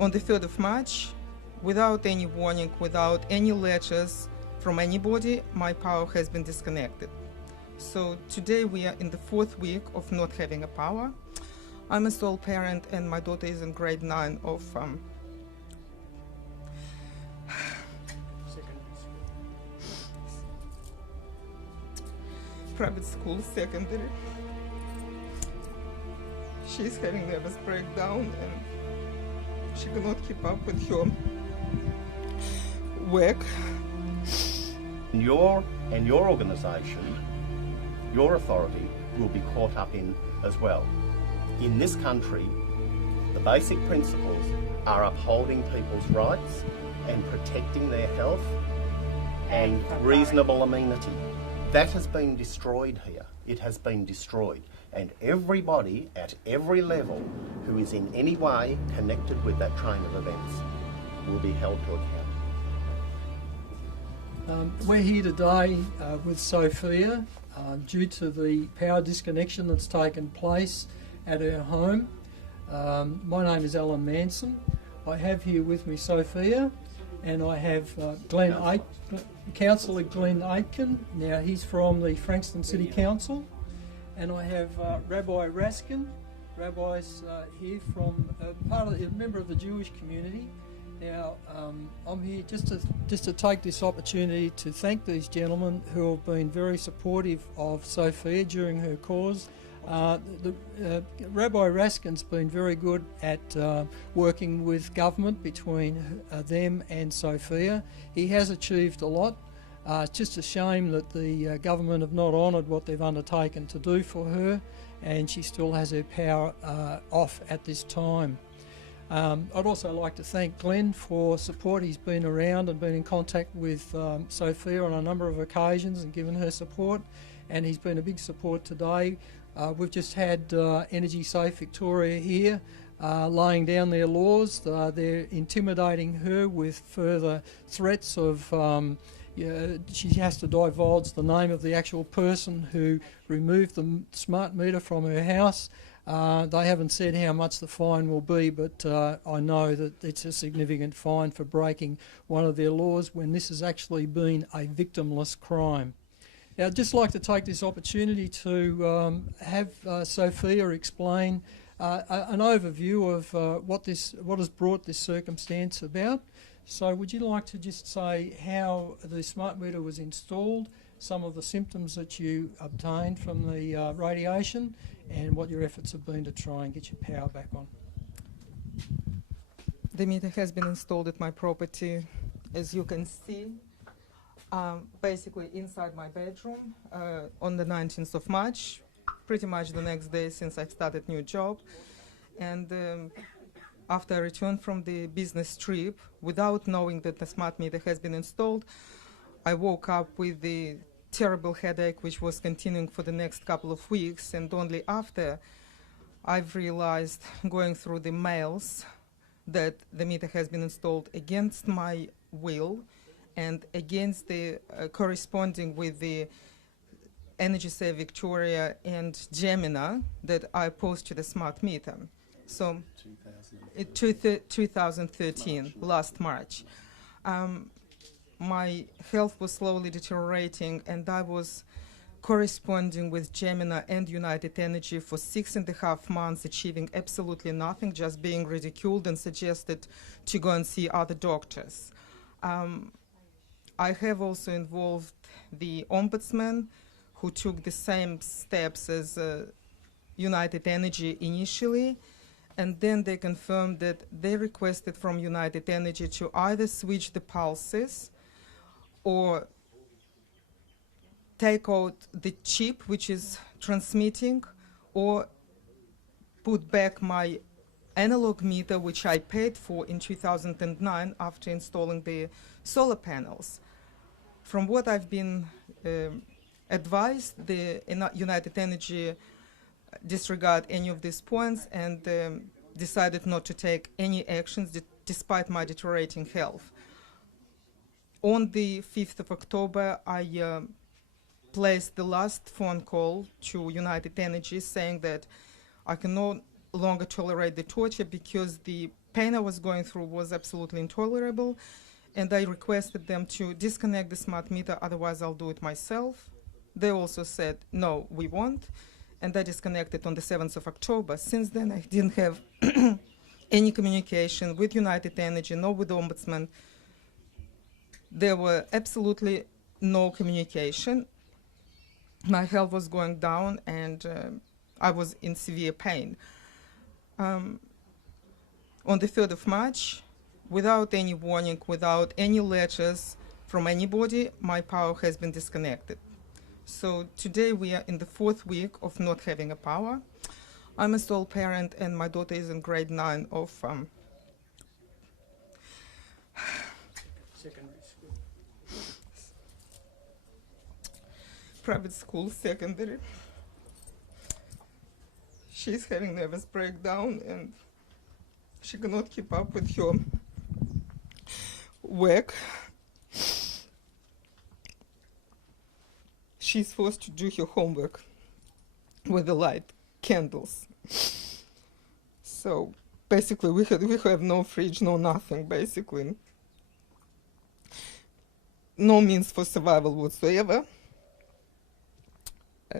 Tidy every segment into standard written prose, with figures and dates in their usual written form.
on the 3rd of March, without any warning, without any letters from anybody, my power has been disconnected. So today we are in the 4th week of not having a power. I'm a sole parent and my daughter is in grade 9 of private school, secondary. She's having nervous breakdown and she cannot keep up with her work. Your organisation, your authority will be caught up in as well. In this country, the basic principles are upholding people's rights and protecting their health and reasonable amenity. That has been destroyed here. It has been destroyed. And everybody at every level who is in any way connected with that train of events will be held to account. We're here today with Sophia due to the power disconnection that's taken place at her home. My name is Alan Manson. I have here with me Sophia, and I have Councillor Glenn Aitken. Now he's from the Frankston City Council, and I have Rabbi Raskin. Rabbi's here from a member of the Jewish community. Now I'm here just to take this opportunity to thank these gentlemen who have been very supportive of Sophia during her cause. Rabbi Raskin's been very good at working with government between them and Sophia. He has achieved a lot. It's just a shame that the government have not honoured what they've undertaken to do for her, and she still has her power off at this time. I'd also like to thank Glenn for support. He's been around and been in contact with Sophia on a number of occasions and given her support, and he's been a big support today. We've just had Energy Safe Victoria here laying down their laws. They're intimidating her with further threats of she has to divulge the name of the actual person who removed the smart meter from her house. They haven't said how much the fine will be, but I know that it's a significant fine for breaking one of their laws when this has actually been a victimless crime. Now, I'd just like to take this opportunity to have Sophia explain an overview of what has brought this circumstance about. So would you like to just say how the smart meter was installed, some of the symptoms that you obtained from the radiation, and what your efforts have been to try and get your power back on? The meter has been installed at my property, as you can see, basically inside my bedroom on the 19th of March, pretty much the next day since I started new job. And after I returned from the business trip, without knowing that the smart meter has been installed, I woke up with the terrible headache which was continuing for the next couple of weeks, and only after I've realized, going through the mails, that the meter has been installed against my will and against the corresponding with the Energy Safe Victoria and Gemini that I opposed to the smart meter. So 2013, last March. My health was slowly deteriorating, and I was corresponding with Gemini and United Energy for 6.5 months, achieving absolutely nothing, just being ridiculed and suggested to go and see other doctors. I have also involved the Ombudsman, who took the same steps as United Energy initially, and then they confirmed that they requested from United Energy to either switch the pulses or take out the chip which is transmitting, or put back my analog meter which I paid for in 2009 after installing the solar panels. From what I've been advised, the United Energy disregard any of these points and decided not to take any actions despite my deteriorating health. On the 5th of October, I placed the last phone call to United Energy saying that I can no longer tolerate the torture because the pain I was going through was absolutely intolerable, and I requested them to disconnect the smart meter, otherwise I'll do it myself. They also said, no, we won't, and I disconnected on the 7th of October. Since then, I didn't have any communication with United Energy, nor with the Ombudsman. There were absolutely no communication. My health was going down, and I was in severe pain. On the 3rd of March, without any warning, without any letters from anybody, my power has been disconnected. So today we are in the 4th week of not having a power. I'm a sole parent, and my daughter is in grade 9 of Secondary school. private school, secondary. She's having nervous breakdown, and she cannot keep up with her work. She's forced to do her homework with the light candles. So basically we have no fridge, no nothing, basically. No means for survival whatsoever.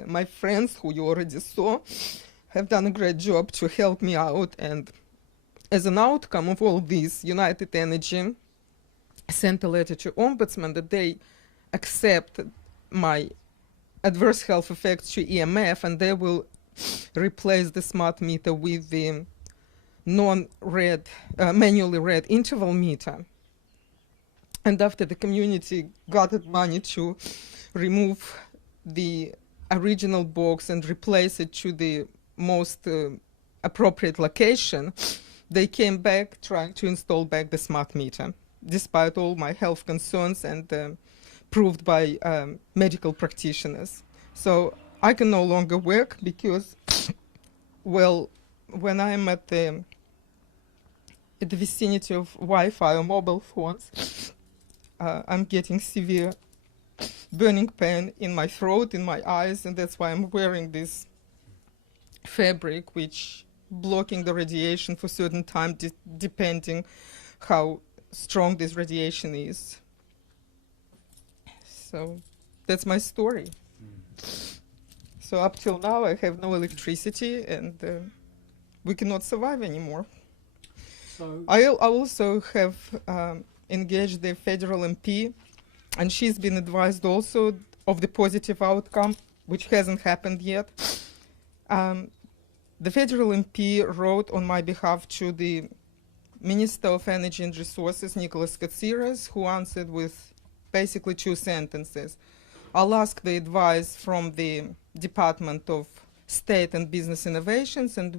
My friends, who you already saw, have done a great job to help me out, and as an outcome of all this, United Energy sent a letter to Ombudsman that they accept my adverse health effects to EMF, and they will replace the smart meter with the non-read, manually read interval meter. And after the community gathered money to remove the original box and replace it to the most appropriate location, they came back trying to install back the smart meter, despite all my health concerns and proved by medical practitioners. So I can no longer work because, well, when I'm at the vicinity of Wi-Fi or mobile phones, I'm getting severe burning pain in my throat, in my eyes, and that's why I'm wearing this fabric which blocking the radiation for certain time depending how strong this radiation is. So that's my story. So up till now I have no electricity, and we cannot survive anymore. So I also have engaged the federal MP, and she's been advised also of the positive outcome, which hasn't happened yet. The federal MP wrote on my behalf to the Minister of Energy and Resources, Nicholas Katsiras, who answered with basically 2 sentences. I'll ask the advice from the Department of State and Business Innovations, and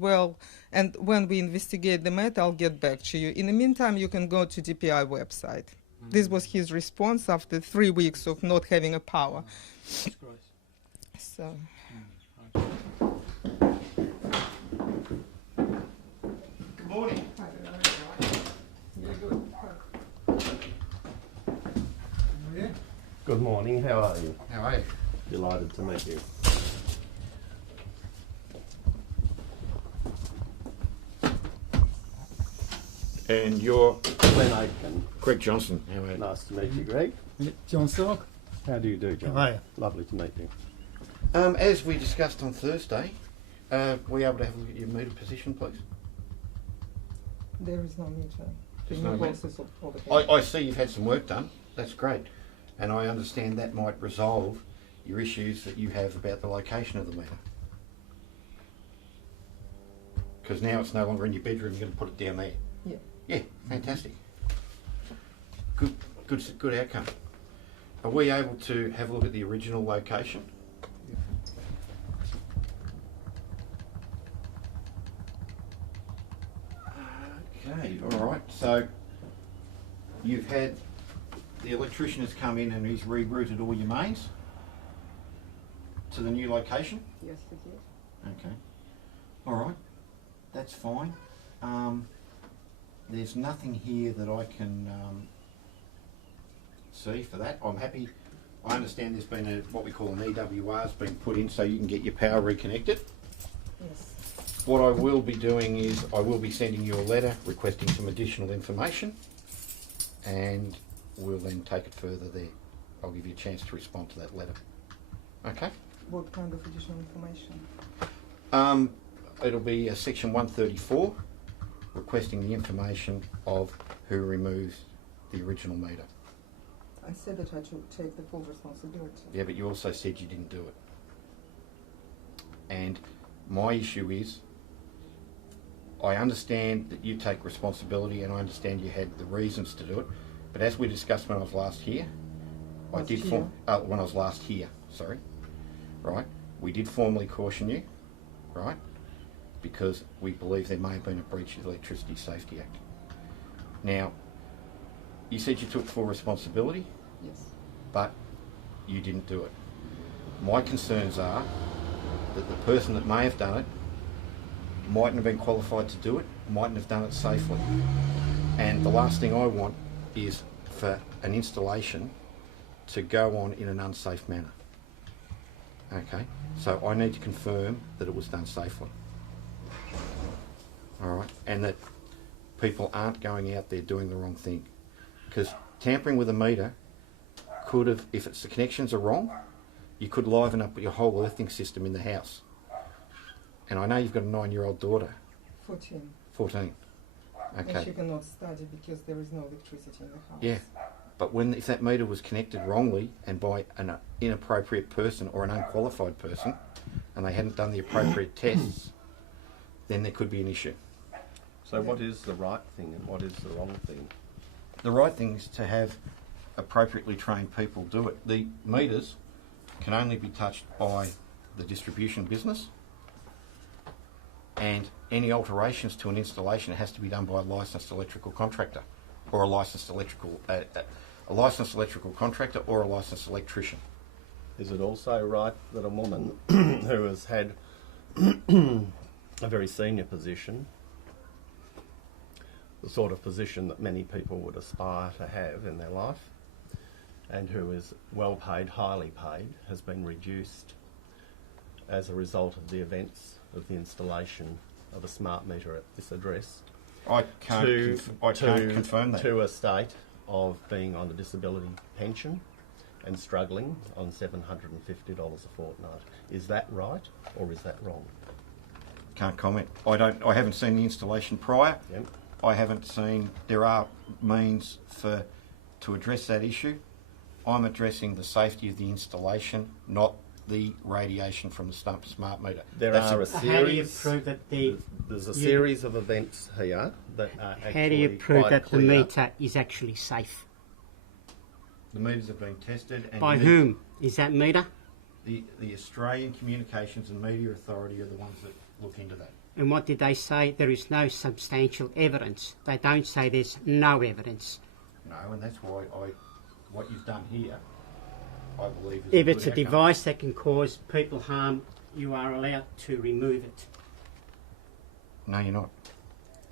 when we investigate the matter, I'll get back to you. In the meantime, you can go to DPI website. This was his response after 3 weeks of not having a power. that's great. So. Okay. Good morning. Good morning, how are you? How are you? Delighted to meet you. And you're Glenn Aitken. Greg Johnson. How are you? Nice to meet you, Greg. John Silk. How do you do, John? How are you? Lovely to meet you. As we discussed on Thursday, were you able to have a look at your meter position, please? There is no meter. The There's new no box meter. is over there. I see you've had some work done. That's great. And I understand that might resolve your issues that you have about the location of the meter. Because now it's no longer in your bedroom, you're going to put it down there. Yeah. Yeah, fantastic. Good outcome. Are we able to have a look at the original location? Okay, all right. So you've had the electrician has come in and he's rerouted all your mains to the new location. Yes, it is. Okay. All right. That's fine. There's nothing here that I can see for that. I'm happy. I understand there's been what we call an EWR has been put in so you can get your power reconnected. Yes. what I will be doing is I will be sending you a letter requesting some additional information, and we'll then take it further there. I'll give you a chance to respond to that letter. Okay? What kind of additional information? It'll be a section 134 requesting the information of who removes the original meter. I said that I should take the full responsibility. Yeah, but you also said you didn't do it. And my issue is, I understand that you take responsibility and I understand you had the reasons to do it, but as we discussed when I was last here, when I was last here, sorry, right, we did formally caution you, right, because we believe there may have been a breach of the Electricity Safety Act. Now, you said you took full responsibility, Yes. but you didn't do it. My concerns are that the person that may have done it mightn't have been qualified to do it, mightn't have done it safely. And the last thing I want is for an installation to go on in an unsafe manner. Okay, so I need to confirm that it was done safely. All right, and that people aren't going out there doing the wrong thing. Because tampering with a meter could have, if the connections are wrong, you could liven up your whole earthing system in the house. And I know you've got a 9-year-old daughter. 14. 14. And Okay. she cannot study because there is no electricity in the house. Yeah, but if that meter was connected wrongly and by an inappropriate person or an unqualified person, and they hadn't done the appropriate tests, then there could be an issue. So what is the right thing and what is the wrong thing? The right thing is to have appropriately trained people do it. The meters can only be touched by the distribution business, and any alterations to an installation has to be done by a licensed electrical contractor or a licensed electrical contractor or a licensed electrician. Is it also right that a woman who has had a very senior position, the sort of position that many people would aspire to have in their life, and who is well paid, highly paid, has been reduced as a result of the events of the installation of a smart meter at this address, I can't confirm that. to a state of being on a disability pension and struggling on $750 a fortnight? Is that right or is that wrong? Can't comment. I haven't seen the installation prior. Yep. I haven't seen. There are means to address that issue. I'm addressing the safety of the installation, not the radiation from the smart meter. There That's are a How do you series. prove that There's a series of events here that are actually how do you prove quite that the clear. meter is actually safe? The meters have been tested. And By whom is that meter? The Australian Communications and Media Authority are the ones that look into that. And what did they say? There is no substantial evidence. They don't say there's no evidence. No, and that's why what you've done here, I believe, is If a it's a good outcome. device that can cause people harm, you are allowed to remove it. No, you're not.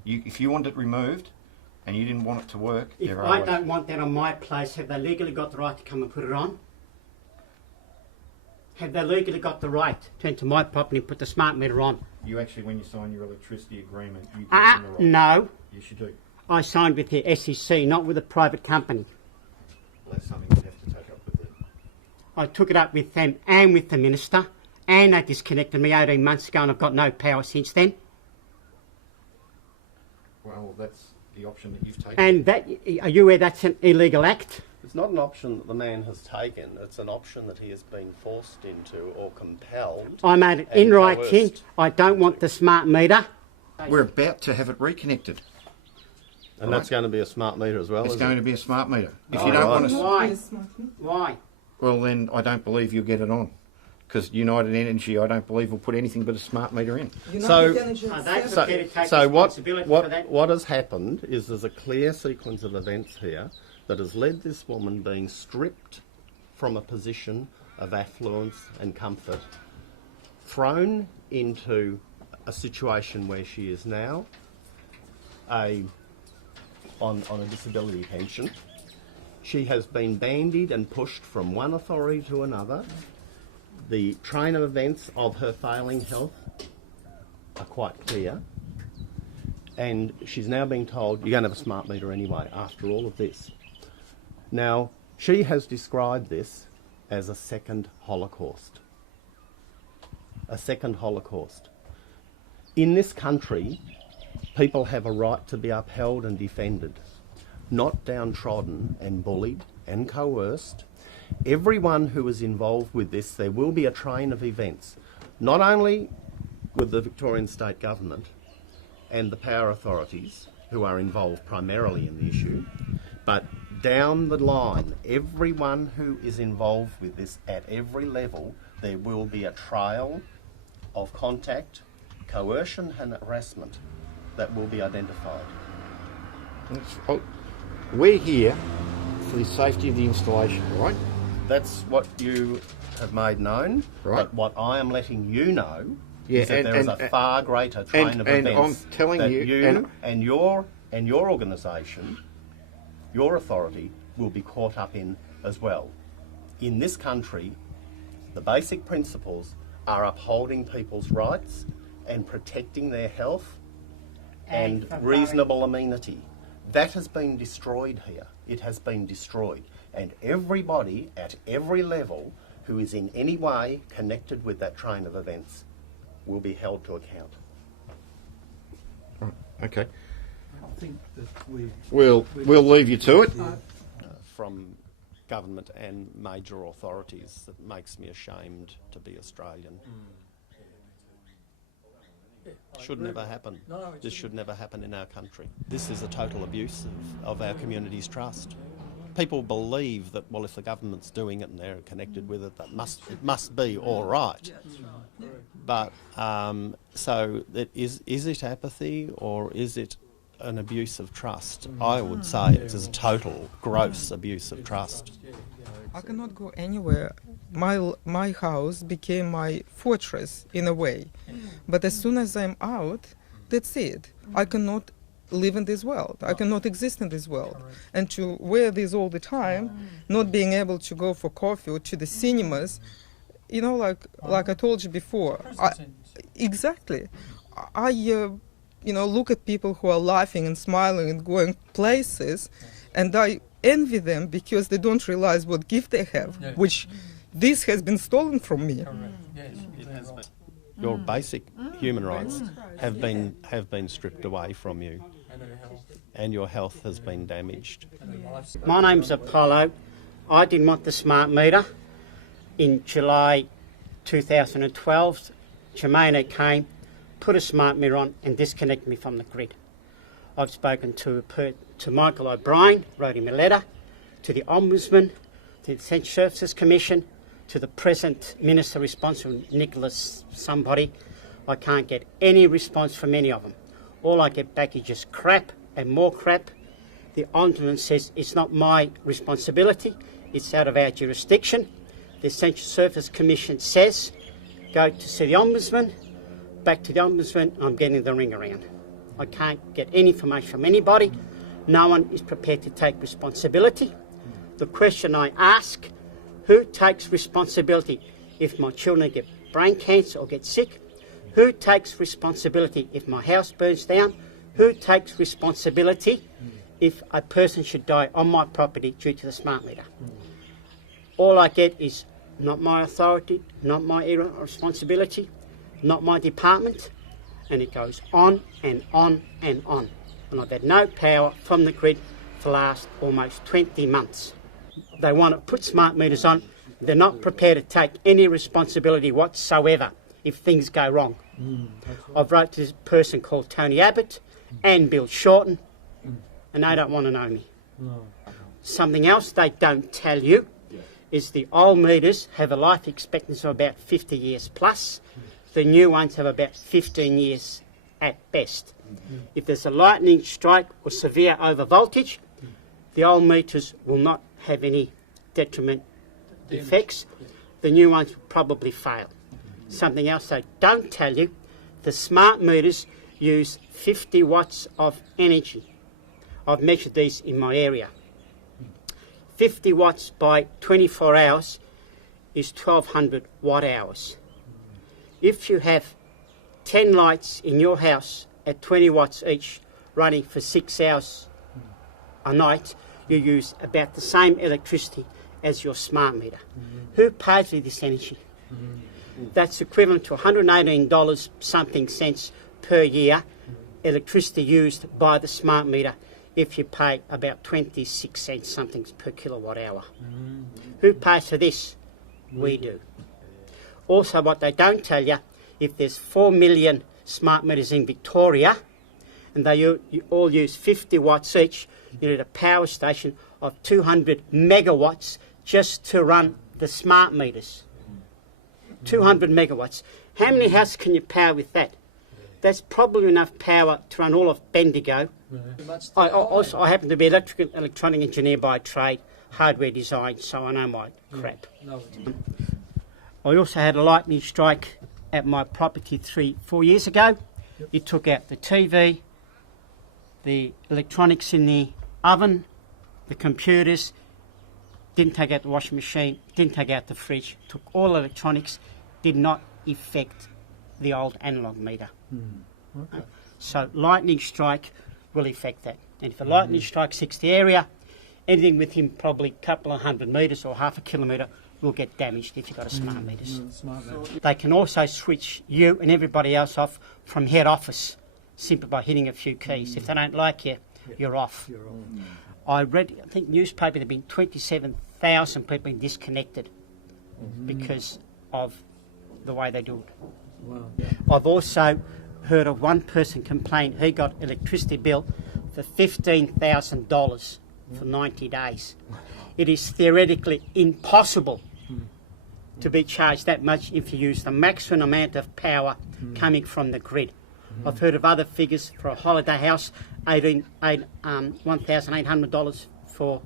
If you want it removed and you didn't want it to work, If there I are don't want that on my place, have they legally got the right to come and put it on? Have they legally got the right to enter my property and put the smart meter on? You actually, when you sign your electricity agreement, you give them the right. No. Yes, you do. I signed with the SEC, not with a private company. Well, that's something you have to take up with them. I took it up with them and with the minister, and they disconnected me 18 months ago, and I've got no power since then. Well, that's the option that you've taken. And that, are you aware that's an illegal act? It's not an option that the man has taken. It's an option that he has been forced into or compelled. I made it and in writing. coerced. I don't want the smart meter. We're about to have it reconnected. And that's going to be a smart meter as well, It's is going it? to be a smart meter. If Oh, you don't right. want to, Why? Yes, Martin. Why? well, then I don't believe you'll get it on. Because United Energy, I don't believe, will put anything but a smart meter in. United Energy Are they said- prepared to take So responsibility for that? what has happened is there's a clear sequence of events here that has led this woman being stripped from a position of affluence and comfort, thrown into a situation where she is now on a disability pension. She has been bandied and pushed from one authority to another. The train of events of her failing health are quite clear, and she's now being told you're going to have a smart meter anyway after all of this. Now, she has described this as a second Holocaust. A second Holocaust. In this country, people have a right to be upheld and defended, not downtrodden and bullied and coerced. Everyone who is involved with this, there will be a train of events, not only with the Victorian State Government and the power authorities who are involved primarily in the issue, but down the line, everyone who is involved with this at every level, there will be a trail of contact, coercion and harassment that will be identified. We're here for the safety of the installation, right? That's what you have made known, Right. but what I am letting you know Yeah, is that there is a far greater train of events I'm telling that you, and your organisation, your authority, will be caught up in as well. In this country, the basic principles are upholding people's rights and protecting their health and reasonable amenity. That has been destroyed here. It has been destroyed. And everybody at every level who is in any way connected with that train of events will be held to account. Right, okay. I think that We'll leave you to it. From government and major authorities that makes me ashamed to be Australian. Should never happen. No, This should never happen in our country. This is a total abuse of our community's trust. People believe that, well, if the government's doing it and they're connected with it, it must be all right. But so is it apathy or is it an abuse of trust? I would say it's a total gross abuse of trust. I cannot go anywhere. My house became my fortress in a way. But as soon as I'm out, that's it. I cannot live in this world. I cannot exist in this world. And to wear this all the time, not being able to go for coffee or to the cinemas, you know, like I told you before. Exactly. I look at people who are laughing and smiling and going places, and I envy them because they don't realize what gift they have, which this has been stolen from me. Your basic human rights have been stripped away from you, and your health has been damaged. My name's Apollo. I didn't want the smart meter. In July 2012, Jermaine came, put a smart meter on and disconnected me from the grid. I've spoken to Michael O'Brien, wrote him a letter, to the Ombudsman, to the Essential Services Commission, to the present Minister responsible, Nicholas somebody. I can't get any response from any of them. All I get back is just crap and more crap. The Ombudsman says it's not my responsibility, it's out of our jurisdiction. The Essential Services Commission says go to see the Ombudsman, back to the Ombudsman, I'm getting the ring around. I can't get any information from anybody. No one is prepared to take responsibility. The question I ask, who takes responsibility if my children get brain cancer or get sick? Who takes responsibility if my house burns down? Who takes responsibility if a person should die on my property due to the smart meter? All I get is not my authority, not my area of responsibility, not my department, and it goes on and on and on. And I've had no power from the grid for the last almost 20 months. They want to put smart meters on. They're not prepared to take any responsibility whatsoever if things go wrong. I've wrote to this person called Tony Abbott and Bill Shorten, and they don't want to know me. Something else they don't tell you is the old meters have a life expectancy of about 50 years plus. The new ones have about 15 years at best. If there's a lightning strike or severe overvoltage, the old meters will not have any detriment effects. The new ones will probably fail. Something else they don't tell you, the smart meters use 50 watts of energy. I've measured these in my area. 50 watts by 24 hours is 1200 watt hours. If you have 10 lights in your house at 20 watts each, running for 6 hours a night, you use about the same electricity as your smart meter. Who pays for this energy? That's equivalent to $118 something cents per year electricity used by the smart meter if you pay about 26 cents something per kilowatt hour. Who pays for this? We do. Also, what they don't tell you, if there's 4 million smart meters in Victoria and they all use 50 watts each, you need a power station of 200 megawatts just to run the smart meters. 200 megawatts. How many houses can you power with that? That's probably enough power to run all of Bendigo. I happen to be electronic engineer by trade, hardware design, so I know my crap. I also had a lightning strike at my property 3-4 years ago. It took out the TV, the electronics in the oven, the computers, didn't take out the washing machine, didn't take out the fridge, took all electronics, did not affect the old analogue meter. Okay. So lightning strike will affect that. And if a lightning strike hits the area, anything within probably a couple of 100 metres or half a kilometre will get damaged if you've got a smart meters. They can also switch you and everybody else off from head office simply by hitting a few keys. If they don't like you, you're off. I read, I think newspaper, there have been 27,000 people been disconnected because of the way they do it. Wow. I've also heard of one person complain he got electricity bill for $15,000 for 90 days. It is theoretically impossible to be charged that much if you use the maximum amount of power coming from the grid. I've heard of other figures for a holiday house, $1,800 for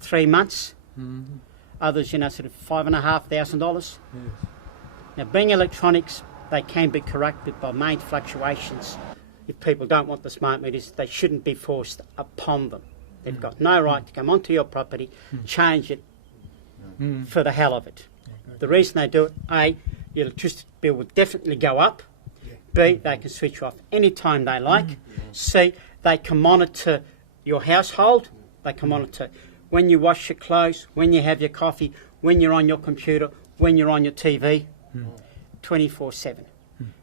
3 months. Others, sort of $5,500. Now, being electronics, they can be corrected by main fluctuations. If people don't want the smart meters, they shouldn't be forced upon them. They've got no right to come onto your property, change it for the hell of it. The reason they do it, A, your electricity bill will definitely go up. B, they can switch off any time they like. C, they can monitor your household. They can monitor when you wash your clothes, when you have your coffee, when you're on your computer, when you're on your TV, 24/7.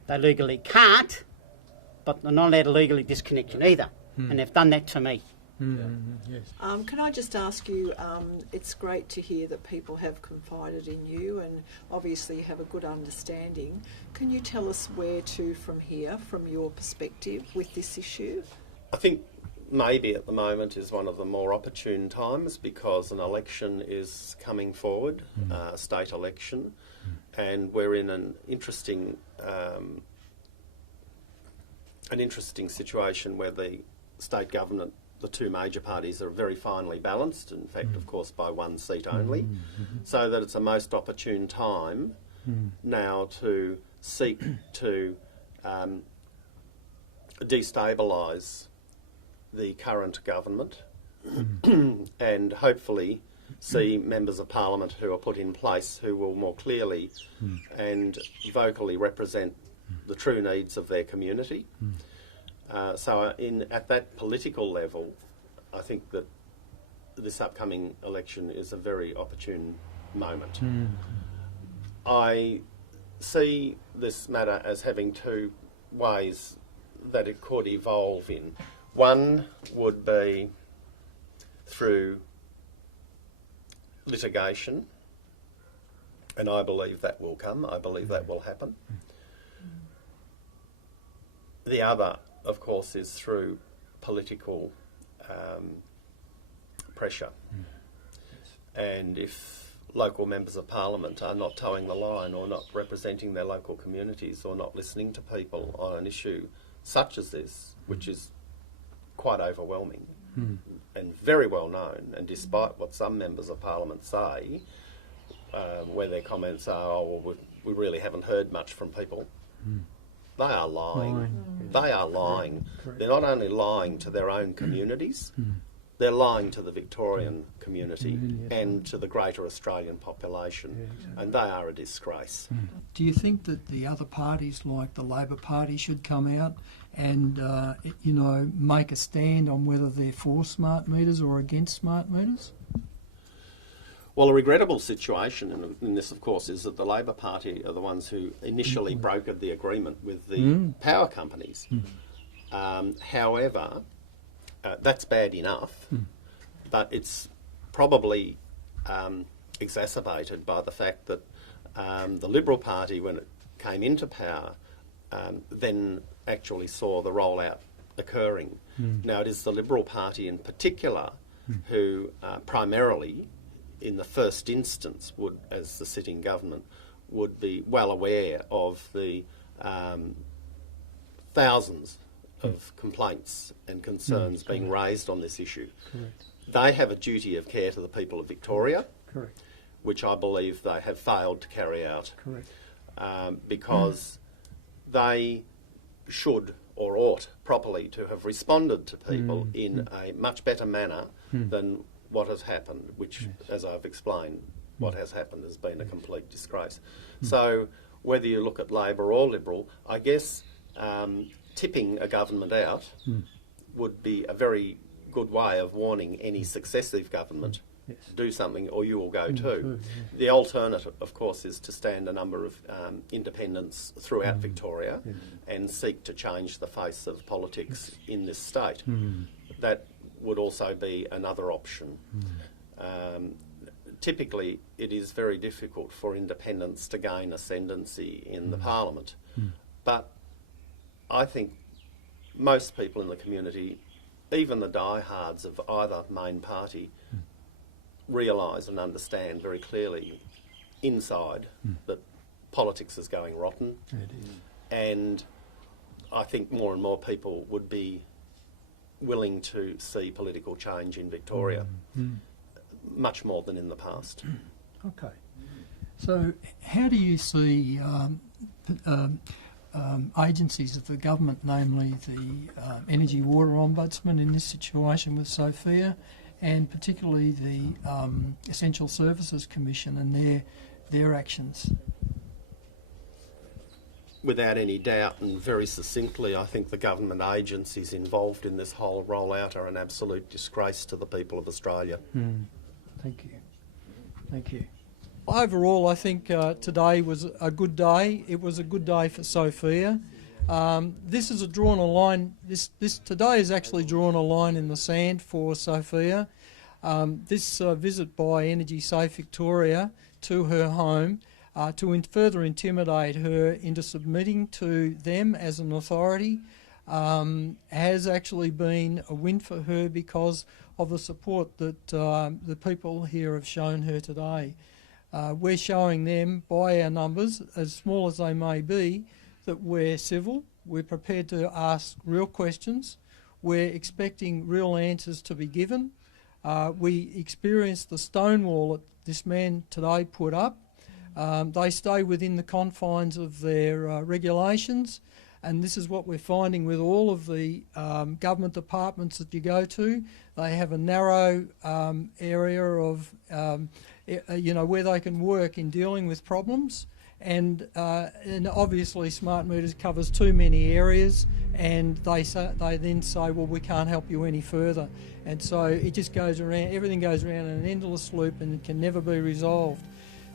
They legally can't, but they're not allowed to legally disconnect you either. And they've done that to me. Yes. Can I just ask you, it's great to hear that people have confided in you and obviously you have a good understanding. Can you tell us where to from here, from your perspective, with this issue? I think maybe at the moment is one of the more opportune times because an election is coming forward, a state election, and we're in an interesting situation where the state government, the two major parties, are very finely balanced, in fact, of course, by one seat only, so that it's a most opportune time now to seek to destabilise the current government and hopefully see members of parliament who are put in place who will more clearly and vocally represent the true needs of their community. So at that political level, I think that this upcoming election is a very opportune moment. I see this matter as having two ways that it could evolve in. One would be through litigation, and I believe that will come. I believe that will happen. The other, of course, is through political pressure. And if local members of parliament are not towing the line or not representing their local communities or not listening to people on an issue such as this, which is quite overwhelming and very well known, and despite what some members of parliament say, where their comments are, oh, well, we really haven't heard much from people, they are lying. They are lying. Correct. They're not only lying to their own communities, they're lying to the Victorian community and to the greater Australian population, and they are a disgrace. Do you think that the other parties, like the Labor Party, should come out and, you know, make a stand on whether they're for smart meters or against smart meters? Well, a regrettable situation in this, of course, is that the Labor Party are the ones who initially brokered the agreement with the power companies. However, that's bad enough, but it's probably exacerbated by the fact that the Liberal Party, when it came into power, then actually saw the rollout occurring. Now, it is the Liberal Party in particular who primarily, in the first instance, would, as the sitting government, would be well aware of the thousands of complaints and concerns being raised on this issue. Correct. They have a duty of care to the people of Victoria, Correct. which I believe they have failed to carry out. Correct. Because they should or ought properly to have responded to people in a much better manner than what has happened, which, as I've explained, what has happened has been a complete disgrace. So whether you look at Labor or Liberal, I guess tipping a government out would be a very good way of warning any successive government, do something or you will go too. The alternative, of course, is to stand a number of independents throughout Victoria and seek to change the face of politics in this state. That would also be another option. Typically, it is very difficult for independents to gain ascendancy in the parliament, but I think most people in the community, even the diehards of either main party, realise and understand very clearly inside that politics is going rotten, and I think more and more people would be willing to see political change in Victoria, much more than in the past. Okay. So how do you see agencies of the government, namely the Energy Water Ombudsman in this situation with Sophia, and particularly the Essential Services Commission and their actions? Without any doubt, and very succinctly, I think the government agencies involved in this whole rollout are an absolute disgrace to the people of Australia. Thank you. Thank you. Overall, I think today was a good day. It was a good day for Sophia. This is drawn a line. This today is actually drawn a line in the sand for Sophia. This visit by Energy Safe Victoria to her home to further intimidate her into submitting to them as an authority has actually been a win for her because of the support that the people here have shown her today. We're showing them by our numbers, as small as they may be, that we're civil, we're prepared to ask real questions, we're expecting real answers to be given. We experienced the stonewall that this man today put up. They stay within the confines of their regulations, and this is what we're finding with all of the government departments that you go to. They have a narrow area of where they can work in dealing with problems, and obviously smart meters covers too many areas, and they then say, well, we can't help you any further, and so it just goes around. Everything goes around in an endless loop, and it can never be resolved.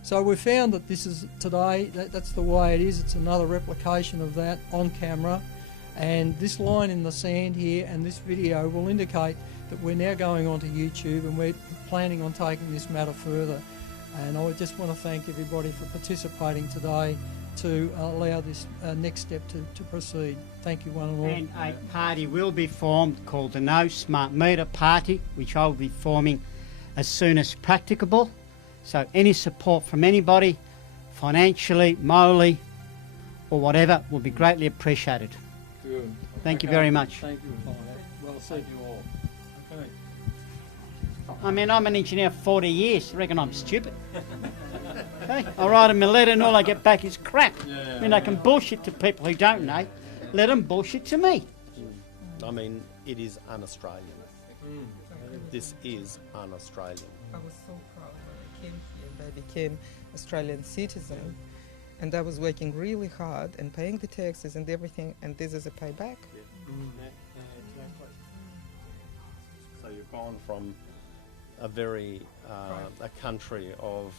So we found that this is today. That's the way it is. It's another replication of that on camera, and this line in the sand here and this video will indicate that we're now going onto YouTube and we're planning on taking this matter further. And I just want to thank everybody for participating today to allow this next step to proceed. Thank you, one and all. And a party will be formed called the No Smart Meter Party, which I will be forming as soon as practicable. So any support from anybody, financially, morally, or whatever, will be greatly appreciated. Good. Thank you very much. Thank you, well said, you all. Okay. I mean, I'm an engineer for 40 years. I reckon I'm stupid. Okay? I write them a letter and all I get back is crap. I mean, I can bullshit to people who don't know. Let them bullshit to me. I mean, it is un-Australian. This is un-Australian. I was so proud when I came here and I became Australian citizen, and I was working really hard and paying the taxes and everything, and this is a payback. So you've gone from a very a country of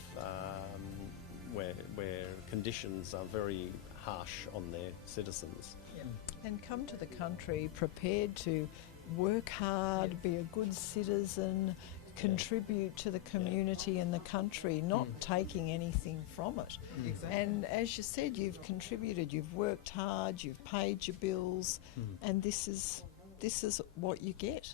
where conditions are very harsh on their citizens. And come to the country prepared to work hard, be a good citizen, contribute to the community and the country, not taking anything from it. Exactly. And as you said, you've contributed, you've worked hard, you've paid your bills, and this is what you get.